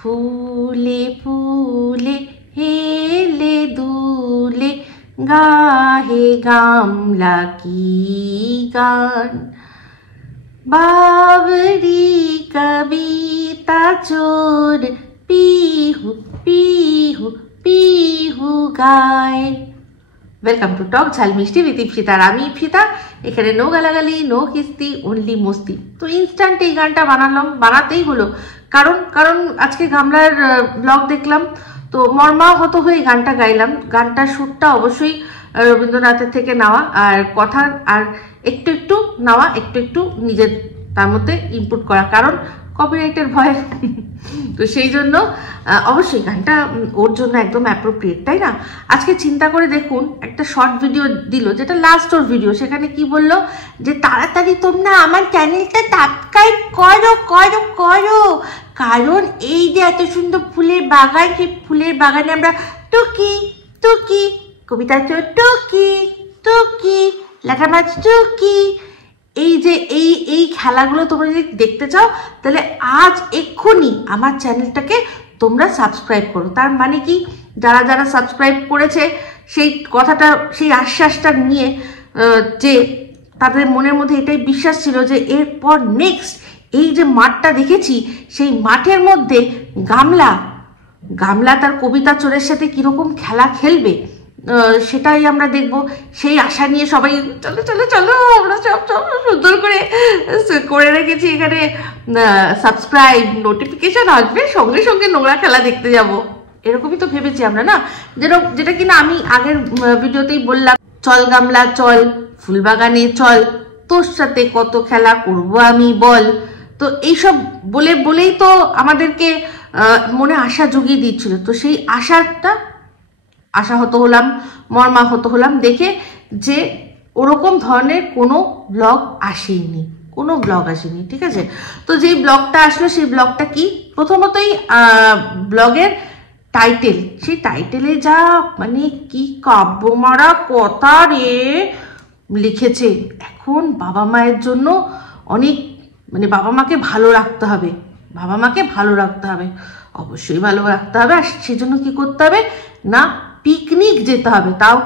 ফুলে ফুলে হেলে দুলে গাহে গামলা কি গান, বাবরি কবিতা চোর পিহু পিহু পিহু গায়। ওয়েলকাম টু টক ঝাল মিষ্টি উইথ ইপসিতা। আর আমি ইপসিতা। এখানে নো গালাগালি, নো কিস্তি, অনলি মস্তি। তো ইনস্ট্যান্ট এই গানটা বানাতেই হলো, কারণ আজকে গামলার ব্লগ দেখলাম, তো মর্মাহত হয়ে গানটা গাইলাম। গানটার সুরটা অবশ্যই রবীন্দ্রনাথের থেকে নেওয়া, আর কথা আর একটু নেওয়া, একটু নিজের তার মধ্যে ইনপুট করা, কারণ কপিরাইটের ভয়। তো সেই জন্য অবশ্যই গানটা ওর জন্য একদম অ্যাপ্রোপ্রিয়েট, তাই না? আজকে চিন্তা করে দেখুন, একটা শর্ট ভিডিও দিল, যেটা লাস্ট ওর ভিডিও। সেখানে কি বললো যে তাড়াতাড়ি তোমরা আমার চ্যানেলটা সাবস্ক্রাইব করো করো করো, কারণ এই যে এত সুন্দর ফুলের বাগান, সেই ফুলের বাগানে আমরা টুকি টুকি কবিতা টুকি টুকি ল্যাটা মাছ টুকি, এই যে এই খেলাগুলো তোমরা যদি দেখতে চাও, তাহলে আজ এক্ষুনি আমার চ্যানেলটাকে তোমরা সাবস্ক্রাইব করো। তার মানে কি, যারা যারা সাবস্ক্রাইব করেছে সেই কথাটা, সেই আশ্বাসটা নিয়ে, যে তাদের মনের মধ্যে এটাই বিশ্বাস ছিল যে এরপর নেক্সট এই যে মাঠটা দেখেছি, সেই মাঠের মধ্যে গামলা তার কবিতা চোরের সাথে কীরকম খেলা খেলবে, সেটাই আমরা দেখব। সেই আশা নিয়ে সবাই চলো চলো চলো, আমরা সব সুন্দর করে রেখেছি এখানে সাবস্ক্রাইব, নোটিফিকেশন আসবে, সঙ্গে সঙ্গে নোংরা খেলা দেখতে যাব, এরকমই তো ভেবেছি আমরা, না? যেটা কিনা আমি আগের ভিডিওতেই বললাম, চল গামলা চল, ফুলবাগানে চল, তোর সাথে কত খেলা করব আমি বল। তো এইসব বলেই তো আমাদেরকে মনে আশা জুগিয়ে দিচ্ছিল। তো সেই আশাহত হলাম, মর্মাহত হলাম দেখে যে ওরকম ধরনের কোনো ব্লগ আসেনি, ঠিক আছে? তো যেই ব্লগটা আসলো, সেই ব্লগটা কি, প্রথমতই ব্লগের টাইটেল, সেই টাইটেলে যা মানে কি কাব্য মারা কথা রে লিখেছে। এখন বাবা মায়ের জন্য অনেক, মানে বাবা মাকে ভালো রাখতে হবে, অবশ্যই ভালো রাখতে হবে। আর সেজন্য কি করতে হবে না, পিকনিক যেতে হবে, তাও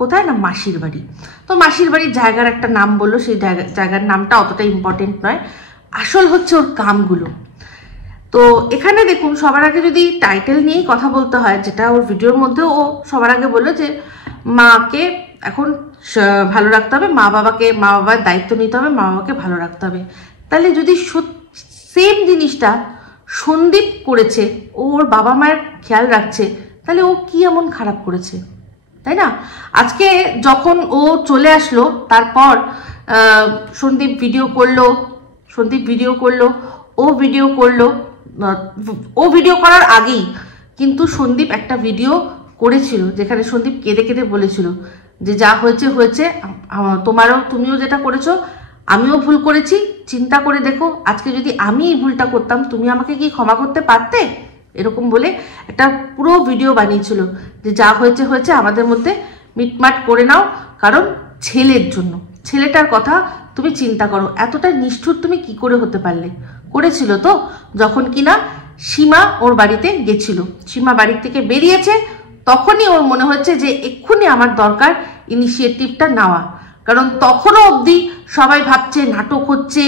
কোথায় না মাসির বাড়ি। তো মাসির বাড়ির জায়গার একটা নাম বললো, সেই জায়গার নামটা অতটা ইম্পর্টেন্ট নয়, আসল হচ্ছে ওর কামগুলো। তো এখানে দেখুন, সবার আগে যদি টাইটেল নিয়েই কথা বলতে হয়, যেটা ওর ভিডিওর মধ্যে ও সবার আগে বললো যে মাকে এখন ভালো রাখতে হবে, মা বাবার দায়িত্ব নিতে হবে, মা বাবাকে ভালো রাখতে হবে। তাহলে যদি সেম জিনিসটা সন্দীপ করেছে, ওর বাবা মায়ের খেয়াল রাখছে, তাহলে ও কি এমন খারাপ করেছে, তাই না? আজকে যখন ও চলে আসলো, তারপর সন্দীপ ভিডিও করলো, ও ভিডিও করার আগেই কিন্তু সন্দীপ একটা ভিডিও করেছিল, যেখানে সন্দীপ কেঁদে কেঁদে বলেছিল যে যা হয়েছে হয়েছে, তুমিও যেটা করেছো আমিও ভুল করেছি, চিন্তা করে দেখো আজকে যদি আমি এই ভুলটা করতাম, তুমি আমাকে কি ক্ষমা করতে পারতে? এরকম বলে একটা পুরো ভিডিও বানিয়েছিল যে যা হয়েছে হয়েছে, আমাদের মধ্যে মিটমাট করে নাও, কারণ ছেলের জন্য, ছেলেটার কথা তুমি চিন্তা করো। এতটা নিষ্ঠুর তুমি কি করে হতে পারলে? করেছিল তো যখন কিনা সীমা ওর বাড়িতে গেছিল, সীমা বাড়ি থেকে বেরিয়েছে, তখনই ওর মনে হচ্ছে যে এক্ষুনি আমার দরকার ইনিশিয়েটিভটা নেওয়া, কারণ তখনও অবধি সবাই ভাবছে নাটক হচ্ছে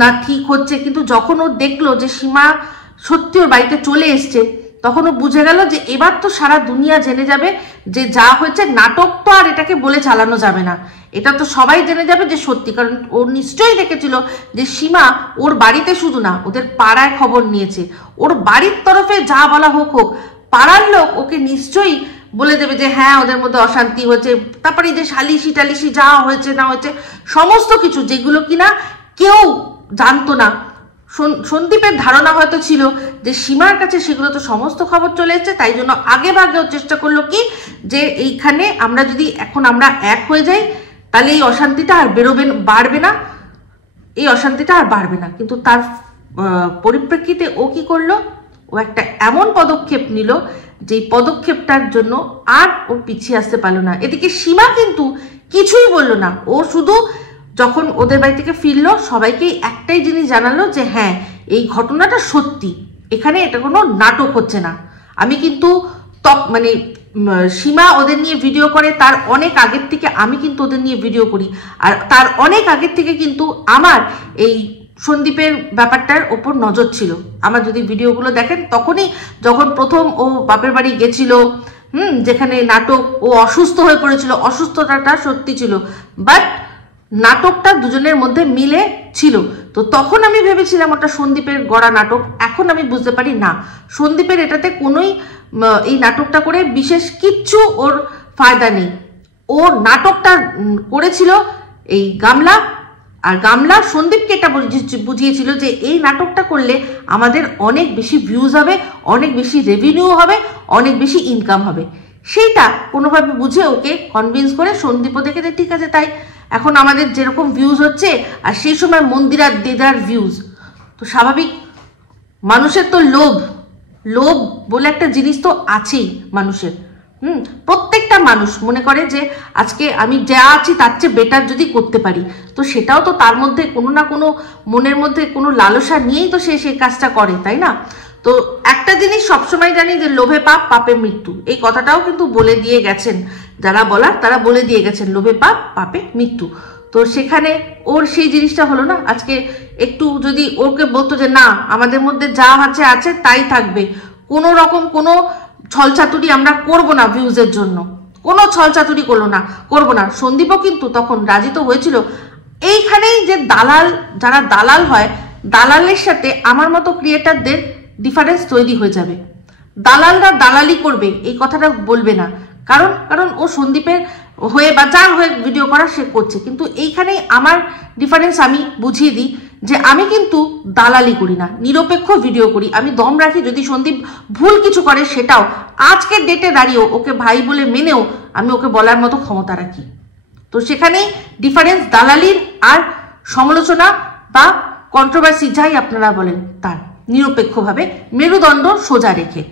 না, ঠিক হচ্ছে, কিন্তু যখন ও দেখলো যে সীমা সত্যি ওর বাড়িতে চলে এসছে, তখন ও বুঝে গেল যে এবার তো সারা দুনিয়া জেনে যাবে যে যা হয়েছে নাটক, তো আর এটাকে বলে চালানো যাবে না, এটা তো সবাই জেনে যাবে যে সত্যি। কারণ ও নিশ্চয়ই দেখেছিল যে সীমা ওর বাড়িতে শুধু না, ওদের পাড়ায় খবর নিয়েছে, ওর বাড়ির তরফে যা বলা হোক, পাড়ার লোক ওকে নিশ্চয়ই বলে দেবে যে হ্যাঁ ওদের মধ্যে অশান্তি হয়েছে। তারপরে যে সালিশি টালিশি যা হয়েছে না হয়েছে, সমস্ত কিছু যেগুলো কিনা কেউ জানতো না, সন্দীপের ধারণা হয়তো ছিল যে সীমার কাছে সেগুলো তো সমস্ত খবর চলে এসেছে, তাই জন্য আগে ভাগেও চেষ্টা করলো কি যে এইখানে আমরা যদি এখন আমরা এক হয়ে যাই, তাহলে এই অশান্তিটা আর বাড়বে না। কিন্তু তার পরিপ্রেক্ষিতে ও কি করলো, ও একটা এমন পদক্ষেপ নিল যেই পদক্ষেপটার জন্য আর ওর পিছিয়ে আসতে পারলো না। এদিকে সীমা কিন্তু কিছুই বললো না, ও শুধু যখন ওদের বাড়ি থেকে ফিরলো সবাইকে একটাই জিনিস জানালো যে হ্যাঁ এই ঘটনাটা সত্যি, এখানে এটা কোনো নাটক হচ্ছে না। আমি কিন্তু মানে সীমা ওদের নিয়ে ভিডিও করে তার অনেক আগের থেকে আমি কিন্তু ওদের নিয়ে ভিডিও করি, আর তার অনেক আগের থেকে কিন্তু আমার এই সন্দীপের ব্যাপারটার ওপর নজর ছিল। আমার যদি ভিডিওগুলো দেখেন, তখনই যখন প্রথম ও বাপের বাড়ি গেছিল, যেখানে নাটক, ও অসুস্থ হয়ে পড়েছিল, অসুস্থতাটা সত্যি ছিল, বাট নাটকটা দুজনের মধ্যে মিলে ছিল। তো তখন আমি ভেবেছিলাম ওটা সন্দীপের গড়া নাটক। এখন আমি বুঝতে পারি না, সন্দীপের এটাতে কোনোই এই নাটকটা করে বিশেষ কিচ্ছু ওর ফায়দা নেই। ও নাটকটা করেছিল এই গামলা, আর গামলা সন্দীপকে এটা বুঝিয়েছিল যে এই নাটকটা করলে আমাদের অনেক বেশি ভিউজ হবে, অনেক বেশি রেভিনিউ হবে, অনেক বেশি ইনকাম হবে। সেইটা কোনোভাবে বুঝে ওকে কনভিন্স করে সন্দীপও দেখে ঠিক আছে তাই এখন আমাদের যেরকম ভিউজ হচ্ছে, আর সেই সময় মন্দিরার দেদার ভিউজ। তো স্বাভাবিক, মানুষের তো লোভ বলে একটা জিনিস তো আছেই মানুষের। প্রত্যেকটা মানুষ মনে করে যে আজকে আমি যা আছি তার চেয়ে বেটার যদি করতে পারি, তো সেটাও তো তার মধ্যে কোনো না কোনো মনের মধ্যে কোনো লালসা নিয়েই তো সে সেই কাজটা করে, তাই না? তো একটা জিনিস সবসময় জানি যে লোভে পাপ, পাপে মৃত্যু। এই কথাটাও কিন্তু বলে দিয়ে গেছেন যারা বলার, তারা বলে দিয়ে গেছেন লোভে পাপ, পাপে মৃত্যু। তো সেখানে ওর সেই জিনিসটা হলো না। আজকে একটু যদি ওকে বলতো যে না, আমাদের মধ্যে যা আছে আছে তাই থাকবে, কোনো রকম কোনো ছলচাতুরি আমরা করব না, ভিউজের জন্য কোনো ছলচাতুরি করবো না, সন্দীপও কিন্তু তখন রাজি তো হয়েছিল। এইখানেই যে দালাল, যারা দালাল হয়, দালালের সাথে আমার মতো ক্রিয়েটারদের ডিফারেন্স তৈরি হয়ে যাবে। দালালরা দালালি করবে এই কথাটা বলবে না, কারণ ও সন্দীপের হয়ে বা যার হয়ে ভিডিও করা সে করছে। কিন্তু এইখানেই আমার ডিফারেন্স আমি বুঝিয়ে দিই যে আমি কিন্তু দালালি করি না, নিরপেক্ষ ভিডিও করি। আমি দম রাখি, যদি সন্দীপ ভুল কিছু করে সেটাও আজকের ডেটে দাঁড়িয়েও ওকে ভাই বলে মেনেও আমি ওকে বলার মতো ক্ষমতা রাখি। তো সেখানেই ডিফারেন্স দালালির আর সমালোচনা বা কন্ট্রোভার্সি যাই আপনারা বলেন তার, নিরপেক্ষভাবে মেরুদণ্ড সোজা রেখে।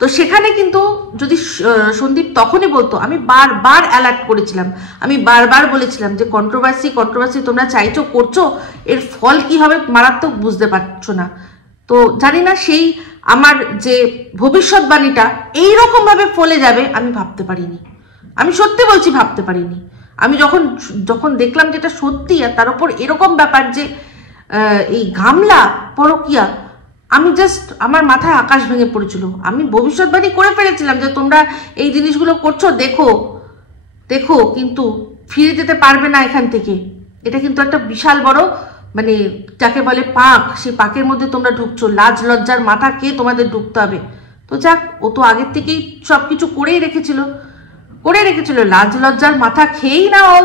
তো সেখানে কিন্তু যদি সন্দীপ তখনই বলতো, আমি বারবার অ্যালার্ট করেছিলাম, আমি বারবার বলেছিলাম যে কন্ট্রোভার্সি তোমরা চাইছো, করছো, এর ফল কি হবে মারাত্মক বুঝতে পারছো না। তো জানি না সেই আমার যে ভবিষ্যৎবাণীটা এইরকম ভাবে ফলে যাবে আমি ভাবতে পারিনি। আমি সত্যি বলছি, ভাবতে পারিনি। আমি যখন দেখলাম যে এটা সত্যি, আর তার উপর এরকম ব্যাপার যে এই গামলা পরকিয়া, আমি জাস্ট আমার মাথায় আকাশ ভেঙে পড়েছিল। আমি ভবিষ্যৎবাণী করে ফেলেছিলাম যে তোমরা এই জিনিসগুলো করছো, দেখো কিন্তু ফিরে যেতে পারবে না এখান থেকে। এটা কিন্তু একটা বিশাল বড় মানে যাকে বলে পাক, সেই পাকের মধ্যে তোমরা ঢুকছো, লাজ লজ্জার মাথা খেয়ে তোমাদের ঢুকতে হবে। তো যাক, ও তো আগের থেকেই সব কিছু করেই রেখেছিল, লাজ লজ্জার মাথা খেয়েই না ও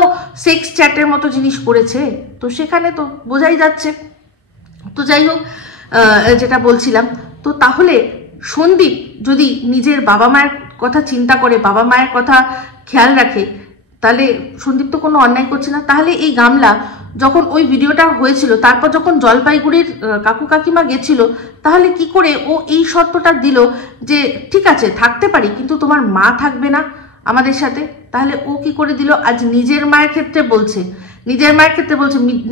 সেক্স চ্যাটের মতো জিনিস করেছে। তো সেখানে তো বোঝাই যাচ্ছে। তো যাই হোক, যেটা বলছিলাম, তো তাহলে সন্দীপ যদি নিজের বাবা মায়ের কথা চিন্তা করে, বাবা মায়ের কথা খেয়াল রাখে, তাহলে সন্দীপ তো কোনো অন্যায় করছে না। তাহলে এই গামলা যখন ওই ভিডিওটা হয়েছিল, তারপর যখন জলপাইগুড়ির কাকু কাকিমা গেছিল, তাহলে কি করে ও এই শর্তটা দিল যে ঠিক আছে থাকতে পারি, কিন্তু তোমার মা থাকবে না আমাদের সাথে? তাহলে ও কি করে দিল? আজ নিজের মায়ের ক্ষেত্রে বলছে,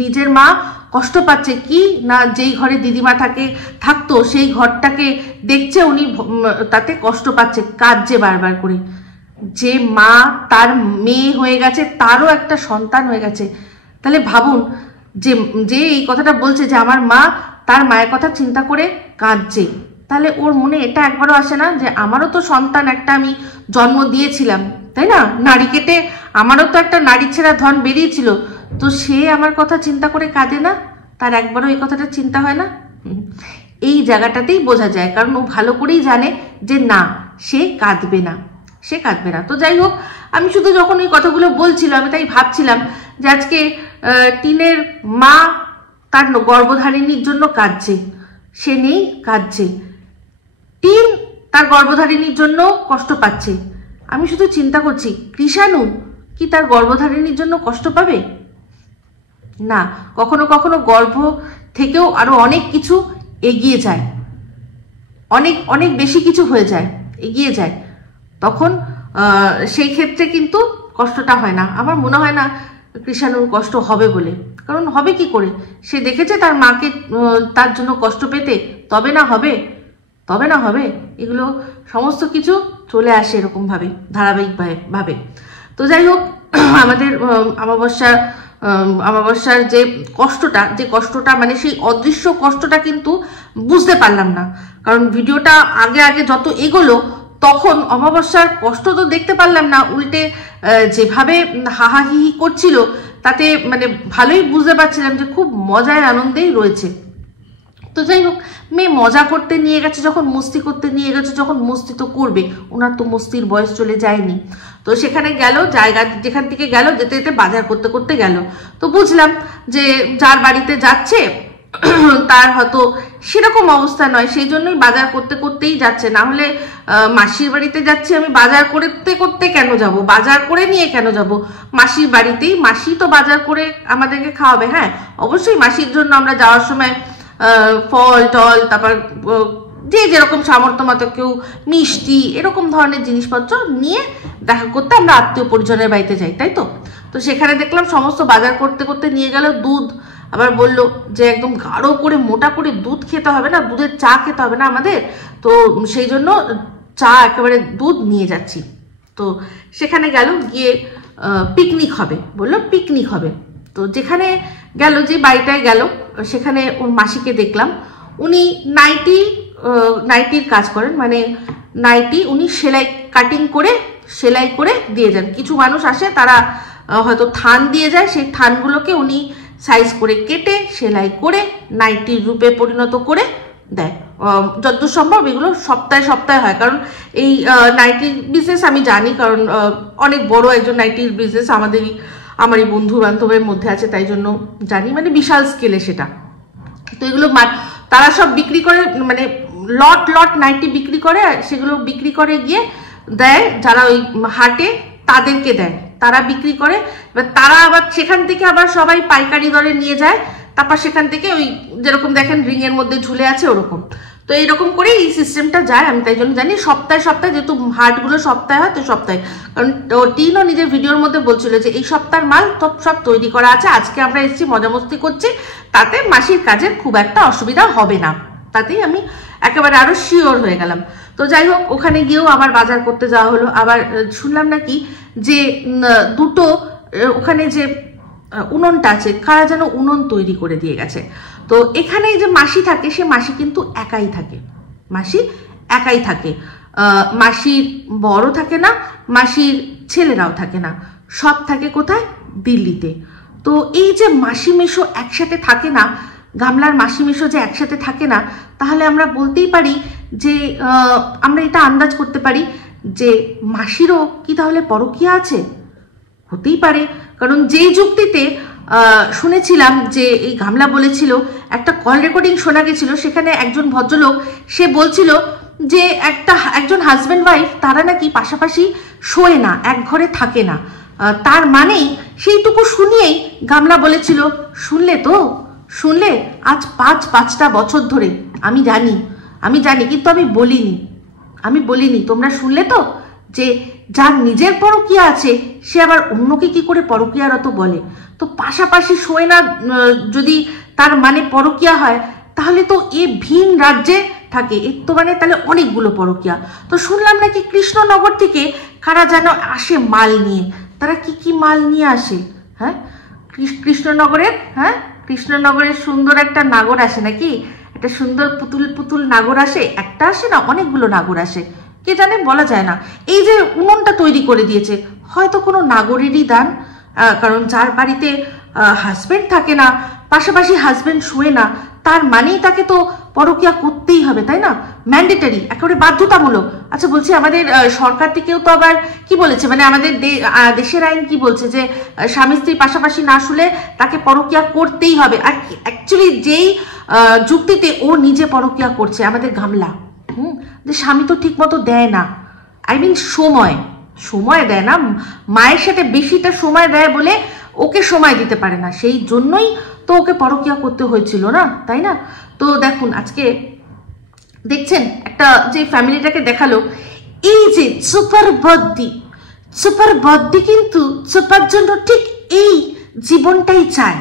নিজের মা কষ্ট পাচ্ছে কি না, যেই ঘরে দিদিমা থাকতো সেই ঘরটাকে দেখছে উনি, তাতে কষ্ট পাচ্ছে, কাঁদছে বারবার করে। যে মা তার মেয়ে হয়ে গেছে, তারও একটা সন্তান হয়ে গেছে, তাহলে ভাবুন যে এই কথাটা বলছে যে আমার মা তার মায়ের কথা চিন্তা করে কাঁদছে, তাহলে ওর মনে এটা একবারও আসে না যে আমারও তো সন্তান একটা আমি জন্ম দিয়েছিলাম, তাই না? নারী কেটে আমারও তো একটা নারী ছেঁড়া ধন বেরিয়েছিল, তো সে আমার কথা চিন্তা করে কাঁদে না? তার একবারও এই কথাটা চিন্তা হয় না? এই জায়গাটাতেই বোঝা যায়, কারণ ও ভালো করেই জানে যে না, সে কাঁদবে না। তো যাই হোক, আমি শুধু যখন এই কথাগুলো বলছিলাম, আমি তাই ভাবছিলাম যে আজকে টিনের মা তার গর্ভধারিণীর জন্য কাঁদছে, সে নেই, কাঁদছে। টিন তার গর্ভধারিণীর জন্য কষ্ট পাচ্ছে। আমি শুধু চিন্তা করছি, কৃষাণু কি তার গর্ভধারিণীর জন্য কষ্ট পাবে? না, কখনো কখনো গর্ভ থেকেও আরো অনেক কিছু এগিয়ে যায়, অনেক বেশি কিছু হয়ে যায়, এগিয়ে যায়, তখন সেই ক্ষেত্রে কিন্তু কষ্টটা হয় না। আমার মনে হয় না কৃষাণুর কষ্ট হবে বলে, কারণ হবে কি করে? সে দেখেছে তার মাকে তার জন্য কষ্ট পেতে, তবে না হবে। তবে না হবে। এগুলো সমস্ত কিছু চলে আসে এরকমভাবে ধারাবাহিকভাবে। তো যাই হোক, আমাদের অমাবস্যার যে কষ্টটা মানে সেই অদৃশ্য কষ্টটা কিন্তু বুঝতে পারলাম না, কারণ ভিডিওটা আগে যত এগোলো তখন অমাবস্যার কষ্ট তো দেখতে পারলাম না, উল্টে যেভাবে হাহাহিহি করছিল তাতে মানে ভালোই বুঝতে পারছিলাম যে খুব মজায় আনন্দেই রয়েছে। তো যাই হোক, মেয়ে মজা করতে নিয়ে গেছে, যখন মস্তি করতে নিয়ে গেছে, যখন মস্তি তো করবে, ওনার তো মস্তির বয়স চলে যায়নি। তো সেখানে গেল, জায়গা যেখান থেকে গেল, যেতে যেতে বাজার করতে করতে গেল। তো বুঝলাম যে যার বাড়িতে যাচ্ছে তার হয়তো সেরকম অবস্থা নয়, সেই জন্যই বাজার করতে করতেই যাচ্ছে। না হলে মাসির বাড়িতে যাচ্ছি আমি, বাজার করতে করতে কেন যাব, বাজার করে নিয়ে কেন যাব? মাসির বাড়িতেই মাসি তো বাজার করে আমাদেরকে খাওয়াবে। হ্যাঁ, অবশ্যই মাসির জন্য আমরা যাওয়ার সময় ফল টল, তারপর যে যেরকম সামর্থ্য মতো, কেউ মিষ্টি, এরকম ধরনের জিনিসপত্র নিয়ে দেখা করতে আমরা আত্মীয় পরিজনের বাড়িতে যাই, তাই তো? তো সেখানে দেখলাম সমস্ত বাজার করতে করতে নিয়ে গেল দুধ। আবার বলল যে একদম গাঢ় করে মোটা করে দুধ খেতে হবে না, দুধের চা খেতে হবে না আমাদের, তো সেই জন্য চা একেবারে দুধ নিয়ে যাচ্ছি। তো সেখানে গেল, গিয়ে পিকনিক হবে, বললো পিকনিক হবে। তো যেখানে গেল, যে বাড়িটায় গেল, সেখানে ওর মাসিকে দেখলাম, উনি নাইটির কাজ করেন, মানে নাইটি উনি সেলাই করে দিয়ে যান। কিছু মানুষ আসে, তারা হয়তো থান দিয়ে যায়, সেই থানগুলোকে উনি সাইজ করে কেটে সেলাই করে নাইটির রূপে পরিণত করে দেয়। যতদূর সম্ভব এগুলো সপ্তাহে হয়, কারণ এই নাইটির বিজনেস আমি জানি, কারণ অনেক বড় একজন নাইটির বিজনেস আমারই বন্ধু বান্ধবের মধ্যে আছে, তাই জন্য জানি, মানে বিশাল স্কেলে সেটা। তো এগুলো তারা সব বিক্রি করে, মানে লট নাইটি বিক্রি করে, সেগুলো বিক্রি করে গিয়ে দেয় যারা ওই হাটে, তাদেরকে দেয়, তারা বিক্রি করে। এবার তারা আবার সেখান থেকে আবার সবাই পাইকারি দরে নিয়ে যায়, তারপর সেখান থেকে ওই যেরকম দেখেন রিং এর মধ্যে ঝুলে আছে ওরকম। তো এইরকম করে এই সিস্টেমটা যায়, আমি তাই জন্য জানি সপ্তাহে, যেহেতু হাটগুলো সপ্তাহে হয়, তো সপ্তাহে, কারণ টিনও নিজের ভিডিওর মধ্যে বলছিল যে এই সপ্তাহের মাল সব তৈরি করা আছে, আজকে আমরা এসেছি মজা মস্তি করছি, তাতে মাসির কাজের খুব একটা অসুবিধা হবে না, তাতেই আমি একেবারে আরো শিওর হয়ে গেলাম। তো যাই হোক, ওখানে গিয়েও আবার বাজার করতে যাওয়া হলো। আবার শুনলাম নাকি যে দুটো ওখানে যে উনুনটা আছে, কারা যেন উনুন তৈরি করে দিয়ে গেছে। তো এখানে যে মাসি থাকে, সে মাসি কিন্তু একাই থাকে, মাসির বড় থাকে না, মাসির ছেলেরাও থাকে না, সব থাকে কোথায়? দিল্লিতে। তো এই যে মাসি মেশো একসাথে থাকে না, গামলার মাসি মেশো যে একসাথে থাকে না, তাহলে আমরা বলতেই পারি যে আমরা এটা আন্দাজ করতে পারি যে মাসিরও কি তাহলে পরকীয়া আছে? হতেই পারে, কারণ যেই যুক্তিতে শুনেছিলাম যে এই গামলা বলেছিল, একটা কল রেকর্ডিং শোনা গেছিল, সেখানে একজন ভদ্রলোক সে বলছিল যে একজন হাজব্যান্ড ওয়াইফ তারা নাকি পাশাপাশি শোয় না, এক ঘরে থাকে না। তার মানেই সেইটুকু শুনিয়েই গামলা বলেছিল, শুনলে আজ 5টা বছর ধরে আমি জানি কিন্তু আমি বলিনি, তোমরা শুনলে তো, যে যার নিজের পরকীয়া আছে সে আবার অন্যকে কি করে পরকীয়ারত বলে? তো পাশাপাশি শোয় না যদি তার মানে পরকীয়া হয়, তাহলে তো এ ভিন রাজ্যে থাকে, এর তো মানে তাহলে অনেকগুলো পরকীয়া। তো শুনলাম নাকি কৃষ্ণনগর থেকে কারা যেন আসে মাল নিয়ে, তারা কি মাল নিয়ে আসে? হ্যাঁ, কৃষ্ণনগরের সুন্দর একটা নাগর আসে নাকি, একটা সুন্দর পুতুল নাগর আসে, একটা আসে না, অনেকগুলো নাগর আসে, কে জানে, বলা যায় না। এই যে উনুনটা তৈরি করে দিয়েছে, হয়তো কোনো নাগরেরই দান, কারণ যার বাড়িতে হাজবেন্ড থাকে না, পাশাপাশি হাজবেন্ড শোয়ে না, তার মানেই তাকে তো পরকীয়া করতেই হবে, তাই না? ম্যান্ডেটারি, একেবারে বাধ্যতামূলক। আচ্ছা বলছি, আমাদের সরকার থেকেও তো আবার কি বলেছে, মানে আমাদের দেশের আইন কি বলছে, যে স্বামী স্ত্রী পাশাপাশি না শুলে তাকে পরকীয়া করতেই হবে। আর অ্যাকচুয়ালি যেই যুক্তিতে ও নিজে পরকীয়া করছে, আমাদের গামলা, যে স্বামী তো ঠিক মতো দেয় না, সময় দেয় না, মায়ের সাথে বেশিটা সময় দেয় বলে ওকে সময় দিতে পারে না, সেই জন্যই তো ওকে পরকীয়া করতে হয়েছিল না, তাই না? তো দেখুন, আজকে দেখছেন একটা যে ফ্যামিলিটাকে দেখালো, এই যে সুপার বদ্দি কিন্তু সুপার জন্য ঠিক এই জীবনটাই চায়,